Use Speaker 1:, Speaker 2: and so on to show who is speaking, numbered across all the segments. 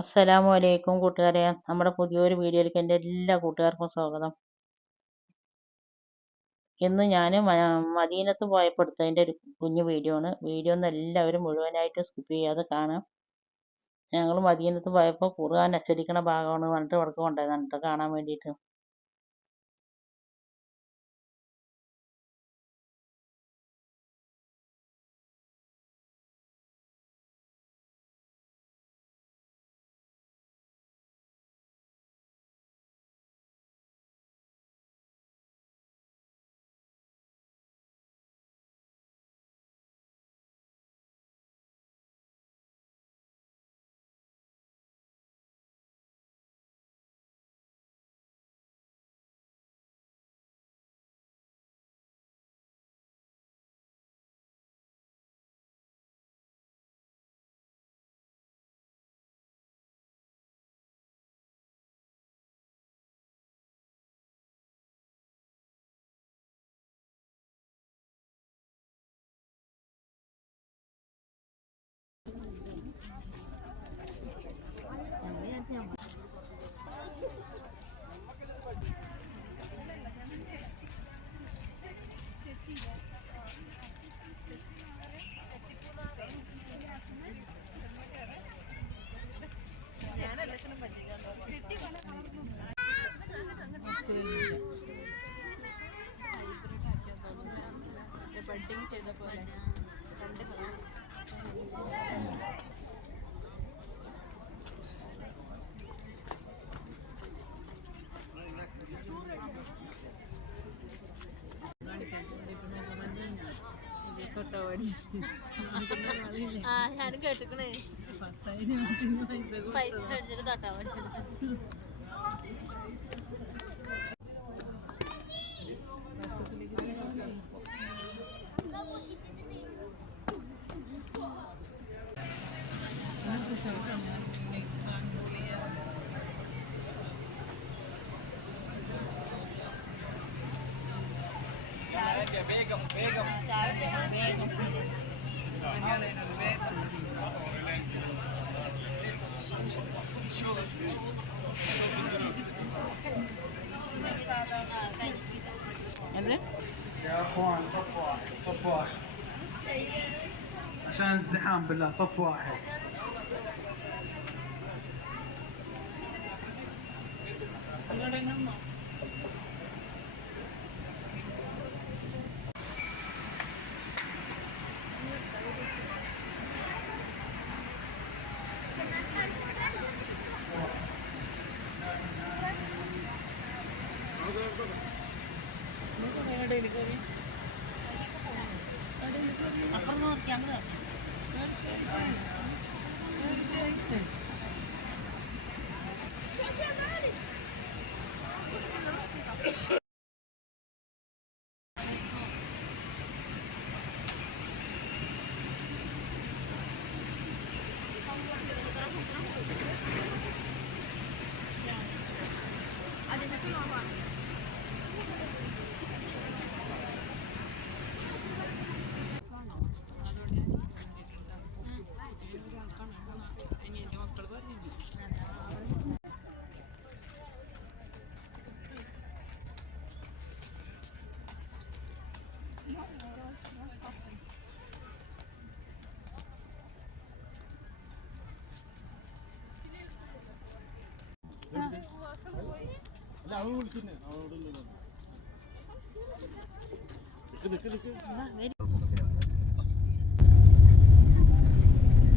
Speaker 1: അസ്സലാമു അലൈക്കും കൂട്ടുകാരെ. നമ്മുടെ പുതിയൊരു വീഡിയോയിലേക്ക് എന്റെ എല്ലാ കൂട്ടുകാർക്കും സ്വാഗതം. ഇന്ന് ഞാൻ മദീനത്ത് പോയപ്പോൾ എടുത്തതിന്റെ ഒരു കുഞ്ഞു വീഡിയോ ആണ് വീഡിയോ ഒന്ന് എല്ലാവരും മുഴുവനായിട്ട് സ്കിപ്പ് ചെയ്യാതെ കാണാം ഞങ്ങൾ മദീനത്ത് പോയപ്പോൾ ഖുർആൻ അച്ചടിക്കണ ഭാഗമാണ് പറഞ്ഞിട്ട് ഇവർക്ക് കൊണ്ടുപോയതാണ് കേട്ടോ കാണാൻ വേണ്ടിയിട്ട്.
Speaker 2: ആ ഞാൻ കേട്ടിക്കണേ. പൈസ അടിച്ചിട്ട് തട്ടാൻ വേണ്ടി
Speaker 1: എന്ത്
Speaker 3: يا اخوان صف واحد صف واحد عشان ازدحام بالله صف واحد
Speaker 1: അപ്പുറം നോക്കി അങ്ങ്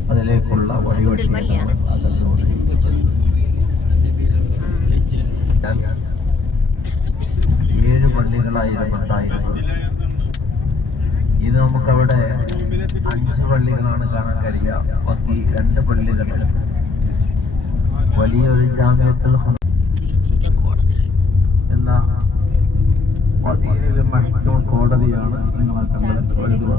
Speaker 4: അതിലേക്കുള്ള അതിലൂടെ ഏഴ് പള്ളികളായിരുന്നു ഉണ്ടായിരുന്നത് ഇത് നമുക്കവിടെ അഞ്ച് പള്ളികളാണ് കാണാൻ കഴിയുക. ബാക്കി രണ്ട് പള്ളികൾ. വലിയൊരു ജാമ്യത്തിൽ എന്ന മദീനയിലെ മഹ്കം കോടതിയാണ് നിങ്ങളെ കണ്ടത് എഴുതുക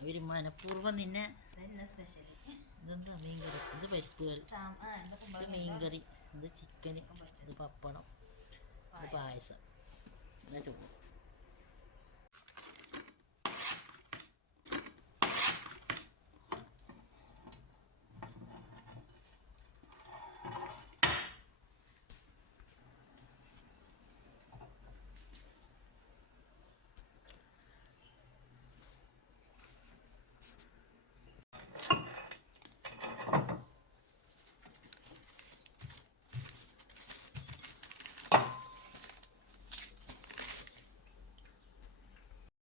Speaker 1: ഇവർ മനഃപൂർവം നിന്നെ
Speaker 2: സ്പെഷ്യൽ
Speaker 5: ഇതെന്താ മീൻകറി? ഇത് പരിപ്പ് കറി മീൻകറി. ഇത് ചിക്കൻ ഇത് പപ്പടം ഇത് പായസം. എന്നാ ചോറ്